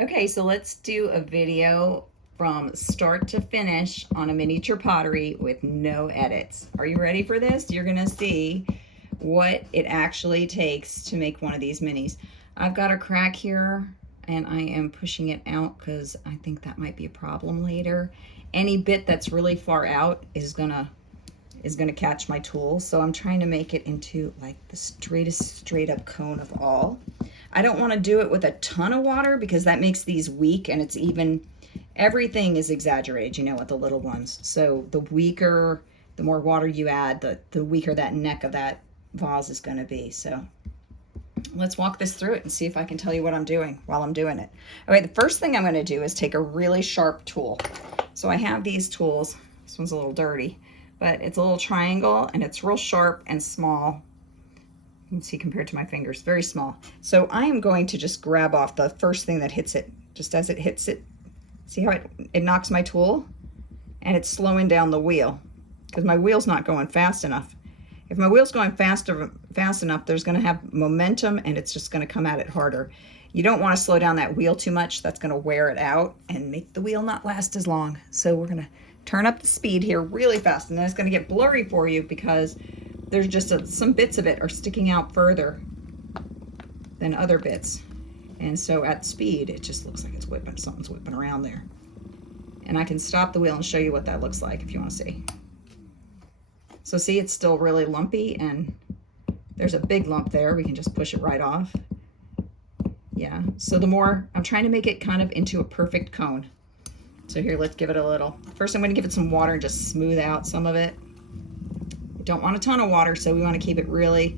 Okay, so let's do a video from start to finish on a miniature pottery with no edits. Are you ready for this? You're gonna see what it actually takes to make one of these minis. I've got a crack here and I am pushing it out because I think that might be a problem later. Any bit that's really far out is gonna catch my tool. So I'm trying to make it into like the straightest straight up cone of all. I don't want to do it with a ton of water because that makes these weak, and it's even, everything is exaggerated, you know, with the little ones. So the weaker, the more water you add, the weaker that neck of that vase is going to be. So let's walk this through it and see if I can tell you what I'm doing while I'm doing it. Okay, the first thing I'm going to do is take a really sharp tool. So I have these tools. This one's a little dirty, but it's a little triangle and it's real sharp and small. You can see compared to my fingers, very small. So I am going to just grab off the first thing that hits it, just as it hits it. See how it knocks my tool? And it's slowing down the wheel because my wheel's not going fast enough. If my wheel's going fast enough, there's gonna have momentum and it's just gonna come at it harder. You don't wanna slow down that wheel too much. That's gonna wear it out and make the wheel not last as long. So we're gonna turn up the speed here really fast, and then it's gonna get blurry for you because there's just some bits of it are sticking out further than other bits. And so at speed, it just looks like it's whipping, something's whipping around there. And I can stop the wheel and show you what that looks like if you want to see. So see, it's still really lumpy and there's a big lump there. We can just push it right off. Yeah, so the more, I'm trying to make it kind of into a perfect cone. So here, let's give it a little. First, I'm going to give it some water and just smooth out some of it. We don't want a ton of water, so we want to keep it really,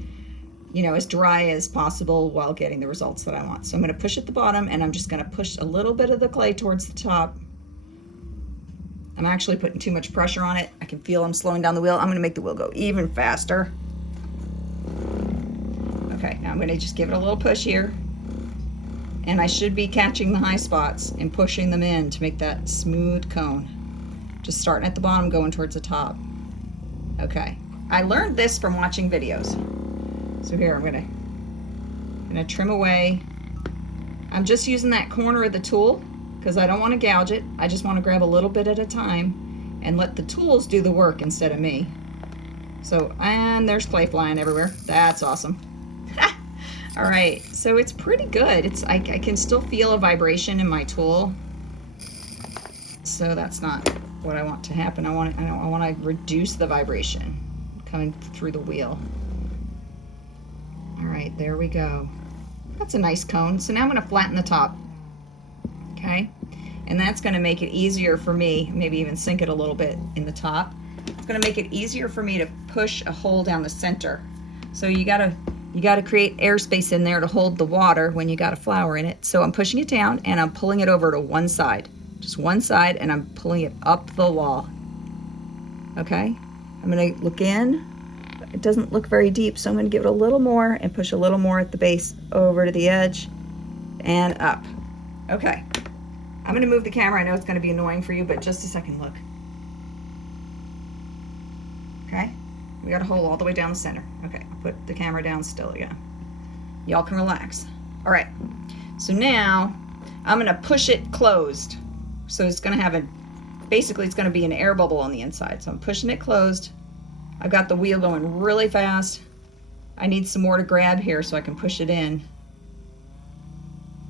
you know, as dry as possible while getting the results that I want. So I'm going to push at the bottom, and I'm just going to push a little bit of the clay towards the top. I'm actually putting too much pressure on it. I can feel I'm slowing down the wheel. I'm going to make the wheel go even faster. Okay, now I'm going to just give it a little push here. And I should be catching the high spots and pushing them in to make that smooth cone. Just starting at the bottom, going towards the top. Okay, I learned this from watching videos. So here, I'm gonna trim away. I'm just using that corner of the tool because I don't want to gouge it. I just want to grab a little bit at a time and let the tools do the work instead of me. So, and there's clay flying everywhere. That's awesome. All right, so it's pretty good. I can still feel a vibration in my tool. So that's not what I want to happen. I want to reduce the vibration coming through the wheel. All right, there we go. That's a nice cone. So now I'm going to flatten the top. Okay, and that's going to make it easier for me, maybe even sink it a little bit in the top. It's going to make it easier for me to push a hole down the center. So you got to create airspace in there to hold the water when you got a flower in it. So I'm pushing it down and I'm pulling it over to one side. Just one side, and I'm pulling it up the wall. Okay, I'm gonna look in. It doesn't look very deep, so I'm gonna give it a little more and push a little more at the base over to the edge and up. Okay, I'm gonna move the camera. I know it's gonna be annoying for you, but just a second, look. Okay, we got a hole all the way down the center. Okay, I'll put the camera down still again. Y'all can relax. All right, so now I'm gonna push it closed. So it's going to have basically it's going to be an air bubble on the inside. So I'm pushing it closed. I've got the wheel going really fast. I need some more to grab here so I can push it in.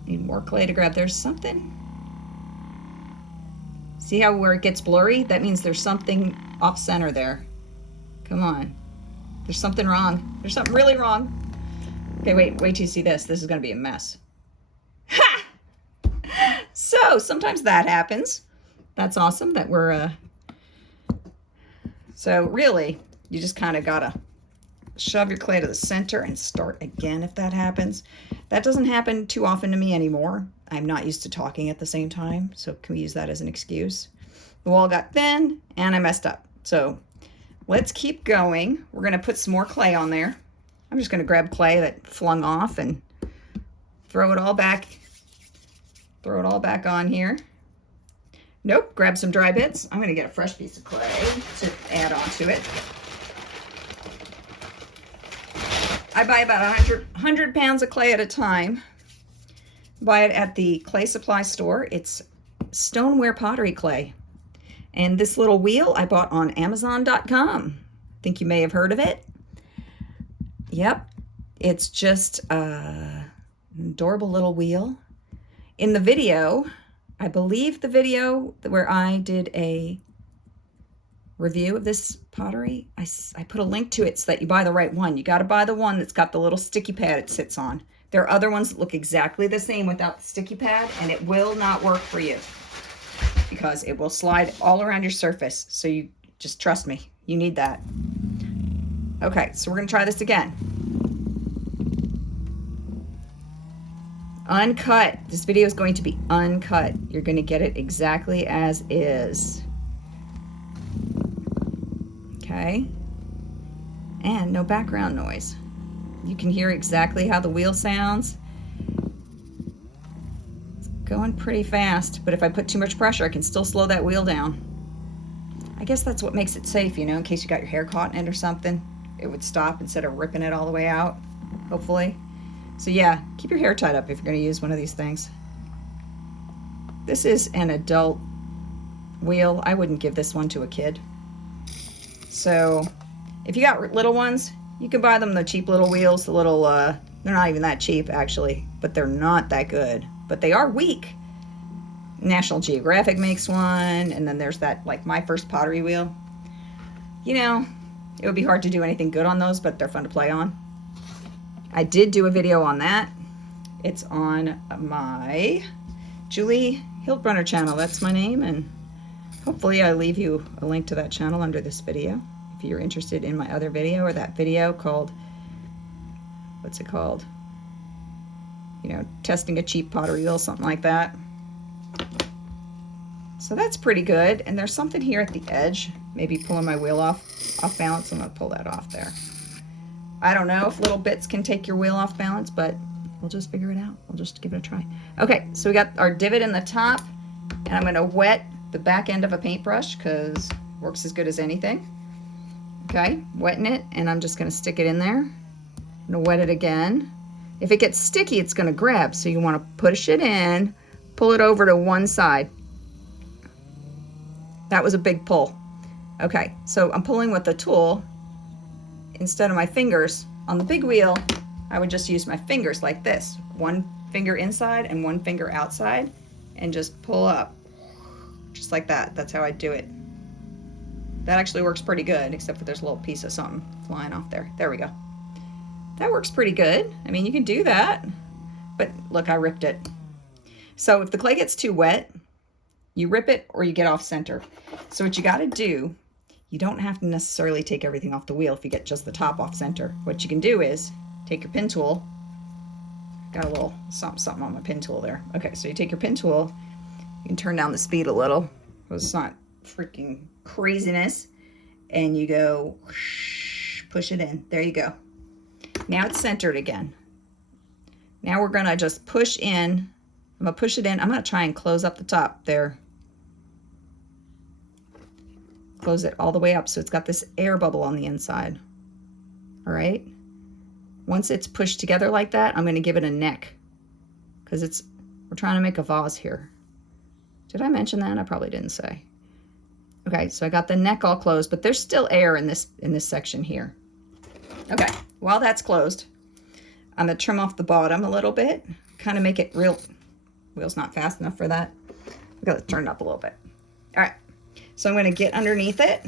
Need more clay to grab. There's something. See how where it gets blurry? That means there's something off center there. Come on. There's something wrong. There's something really wrong. Okay, wait till you see this. This is going to be a mess. Ha! So sometimes that happens. That's awesome that we're, so really, you just kind of gotta shove your clay to the center and start again if that happens. That doesn't happen too often to me anymore. I'm not used to talking at the same time, so can we use that as an excuse? The wall got thin and I messed up. So let's keep going. We're gonna put some more clay on there. I'm just gonna grab clay that flung off and throw it all back. Throw it all back on here. Nope, grab some dry bits. I'm gonna get a fresh piece of clay to add onto it. I buy about 100 pounds of clay at a time. Buy it at the clay supply store. It's stoneware pottery clay. And this little wheel I bought on Amazon.com. Think you may have heard of it. Yep, it's just an adorable little wheel. In the video, I believe the video where I did a review of this pottery, I put a link to it so that you buy the right one. You got to buy the one that's got the little sticky pad it sits on. There are other ones that look exactly the same without the sticky pad, and it will not work for you because it will slide all around your surface. So you just trust me, you need that. Okay, so we're gonna try this again. Uncut. This video is going to be uncut. You're gonna get it exactly as is. Okay, and no background noise. You can hear exactly how the wheel sounds. It's going pretty fast, but if I put too much pressure, I can still slow that wheel down. I guess that's what makes it safe, you know, in case you got your hair caught in it or something. It would stop instead of ripping it all the way out, hopefully. So yeah, keep your hair tied up if you're going to use one of these things. This is an adult wheel. I wouldn't give this one to a kid. So if you got little ones, you can buy them the cheap little wheels, the little, they're not even that cheap actually, but they're not that good, but they are weak. National Geographic makes one, and then there's that, like my first pottery wheel. You know, it would be hard to do anything good on those, but they're fun to play on. I did do a video on that. It's on my Julie Hildbrunner channel. That's my name, and hopefully I leave you a link to that channel under this video if you're interested in my other video, or that video called, what's it called? You know, testing a cheap pottery wheel, something like that. So that's pretty good. And there's something here at the edge, maybe pulling my wheel off balance. I'm gonna pull that off there. I don't know if little bits can take your wheel off balance, but we'll just figure it out. We'll just give it a try. Okay, so we got our divot in the top, and I'm gonna wet the back end of a paintbrush because it works as good as anything. Okay, wetting it, and I'm just gonna stick it in there. I'm gonna wet it again. If it gets sticky, it's gonna grab, so you wanna push it in, pull it over to one side. That was a big pull. Okay, so I'm pulling with the tool instead of my fingers. On the big wheel, I would just use my fingers like this. One finger inside and one finger outside, and just pull up. Just like that. That's how I do it. That actually works pretty good, except for there's a little piece of something flying off there. There we go. That works pretty good. I mean, you can do that, but look, I ripped it. So if the clay gets too wet, you rip it or you get off center. So what you got to do, you don't have to necessarily take everything off the wheel if you get just the top off center. What you can do is take your pin tool. Got a little something on my pin tool there. Okay, so you take your pin tool, you can turn down the speed a little, because it's not freaking craziness, and you go push it in. There you go. Now it's centered again. Now we're gonna just push in. I'm gonna push it in. I'm gonna try and close up the top there. Close it all the way up so it's got this air bubble on the inside. All right. Once it's pushed together like that, I'm gonna give it a neck, because we're trying to make a vase here. Did I mention that? I probably didn't say. Okay, so I got the neck all closed, but there's still air in this section here. Okay, while that's closed, I'm gonna trim off the bottom a little bit, kind of make it real. Wheel's not fast enough for that. I've got to turn it up a little bit. All right, so I'm gonna get underneath it,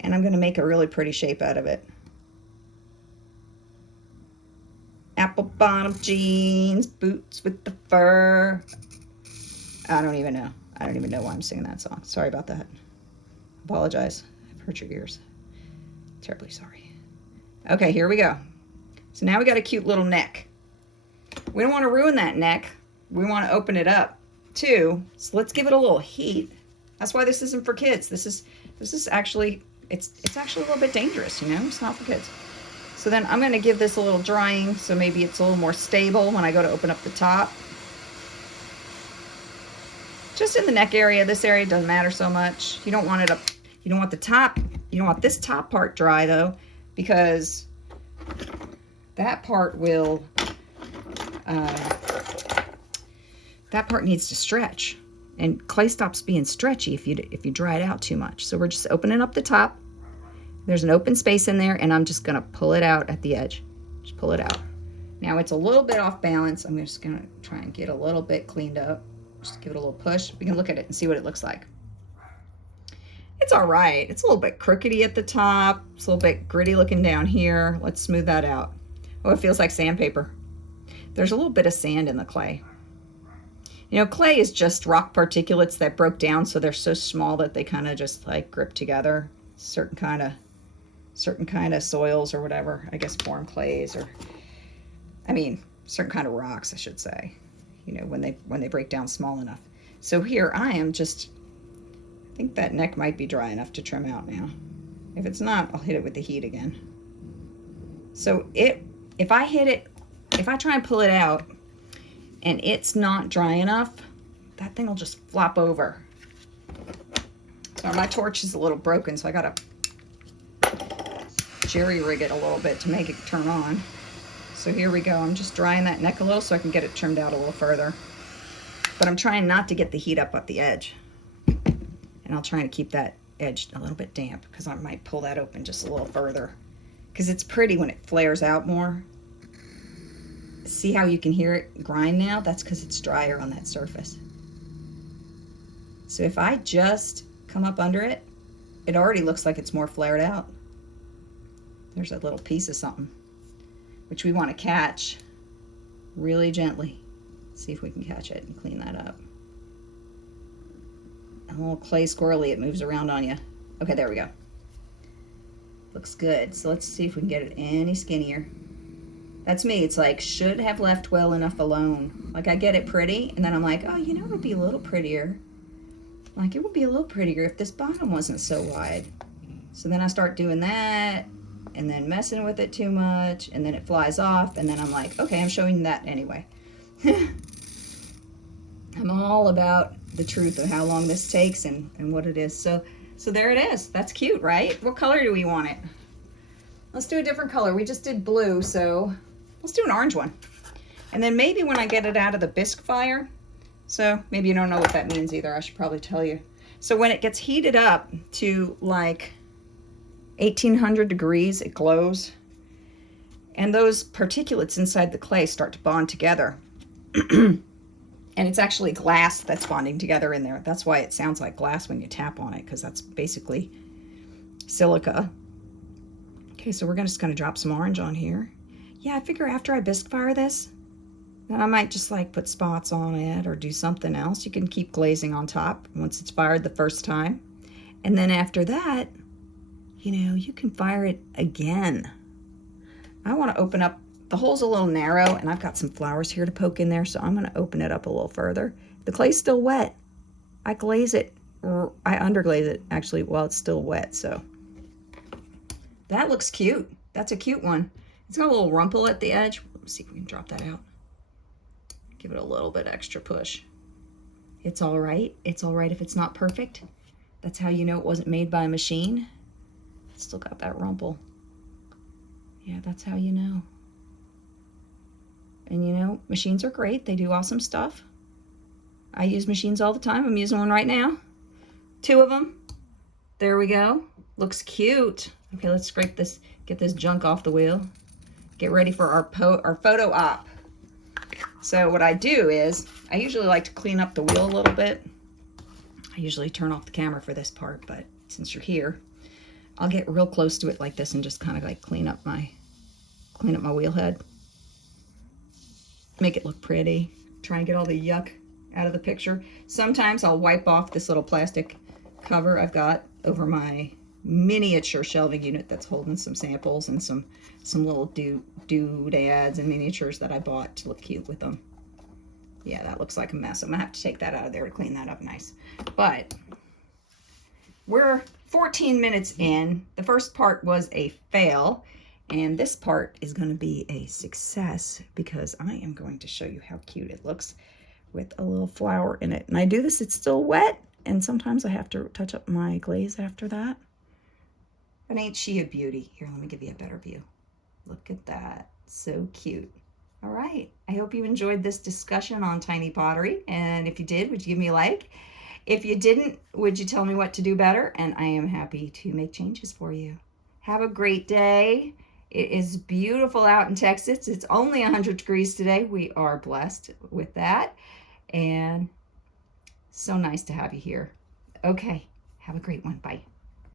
and I'm gonna make a really pretty shape out of it. Apple bottom jeans, boots with the fur. I don't even know. I don't even know why I'm singing that song. Sorry about that. Apologize. I've hurt your ears. Terribly sorry. Okay, here we go. So now we got a cute little neck. We don't want to ruin that neck. We want to open it up too. So let's give it a little heat. That's why this isn't for kids. This is actually, it's actually a little bit dangerous, you know? It's not for kids. So then I'm going to give this a little drying, so maybe it's a little more stable when I go to open up the top. Just in the neck area, this area doesn't matter so much. You don't want it up, you don't want the top, you don't want this top part dry though, because that part will that part needs to stretch. And clay stops being stretchy if you dry it out too much. So we're just opening up the top. There's an open space in there, and I'm just gonna pull it out at the edge. Just pull it out. Now it's a little bit off balance. I'm just gonna try and get a little bit cleaned up. Just give it a little push. We can look at it and see what it looks like. It's all right. It's a little bit crookedy at the top. It's a little bit gritty looking down here. Let's smooth that out. Oh, it feels like sandpaper. There's a little bit of sand in the clay. You know, clay is just rock particulates that broke down, so they're so small that they kind of just like grip together. Certain kind of soils or whatever, I guess form clays, or I mean certain kind of rocks, I should say. You know, when they break down small enough. So here I am just, I think that neck might be dry enough to trim out now. If it's not, I'll hit it with the heat again. So if I try and pull it out and it's not dry enough, that thing will just flop over. So my torch is a little broken, so I gotta jerry rig it a little bit to make it turn on. So here we go. I'm just drying that neck a little so I can get it trimmed out a little further. But I'm trying not to get the heat up at the edge. And I'll try to keep that edge a little bit damp because I might pull that open just a little further. Because it's pretty when it flares out more. See how you can hear it grind now? That's because it's drier on that surface. So if I just come up under it, it already looks like it's more flared out. There's a little piece of something, which we want to catch really gently. See if we can catch it and clean that up. A little clay squirrely, it moves around on you. Okay, there we go. Looks good. So let's see if we can get it any skinnier. That's me. It's like, should have left well enough alone. Like I get it pretty, and then I'm like, oh, you know, it would be a little prettier. Like it would be a little prettier if this bottom wasn't so wide. So then I start doing that, and then messing with it too much, and then it flies off, and then I'm like, okay, I'm showing that anyway. I'm all about the truth of how long this takes and what it is. So there it is. That's cute, right? What color do we want it? Let's do a different color. We just did blue, so let's do an orange one. And then maybe when I get it out of the bisque fire, so maybe you don't know what that means either. I should probably tell you. So when it gets heated up to like 1800 degrees, it glows. And those particulates inside the clay start to bond together. And it's actually glass that's bonding together in there. That's why it sounds like glass when you tap on it, because that's basically silica. Okay, so we're just gonna drop some orange on here. Yeah, I figure after I bisque fire this, then I might just like put spots on it or do something else. You can keep glazing on top once it's fired the first time. And then after that, you know, you can fire it again. I wanna open up, the hole's a little narrow and I've got some flowers here to poke in there, so I'm gonna open it up a little further. The clay's still wet. I glaze it, or I underglaze it actually while it's still wet, so. That looks cute. That's a cute one. It's got a little rumple at the edge. Let's see if we can drop that out. Give it a little bit extra push. It's all right. It's all right if it's not perfect. That's how you know it wasn't made by a machine. It's still got that rumple. Yeah, that's how you know. And you know, machines are great. They do awesome stuff. I use machines all the time. I'm using one right now. 2 of them. There we go. Looks cute. Okay, let's scrape this, get this junk off the wheel. Get ready for our photo op. So what I do is, I usually like to clean up the wheel a little bit. I usually turn off the camera for this part, but since you're here, I'll get real close to it like this and just kind of like clean up my wheel head. Make it look pretty. Try and get all the yuck out of the picture. Sometimes I'll wipe off this little plastic cover I've got over my miniature shelving unit that's holding some samples and some little doodads and miniatures that I bought to look cute with them. Yeah, that looks like a mess. I'm gonna have to take that out of there to clean that up nice. But we're 14 minutes in. The first part was a fail, and this part is going to be a success because I am going to show you how cute it looks with a little flower in it. And I do this, it's still wet, and sometimes I have to touch up my glaze after that. But ain't she a beauty? Here, let me give you a better view. Look at that. So cute. All right. I hope you enjoyed this discussion on tiny pottery. And if you did, would you give me a like? If you didn't, would you tell me what to do better? And I am happy to make changes for you. Have a great day. It is beautiful out in Texas. It's only 100 degrees today. We are blessed with that. And so nice to have you here. Okay. Have a great one. Bye.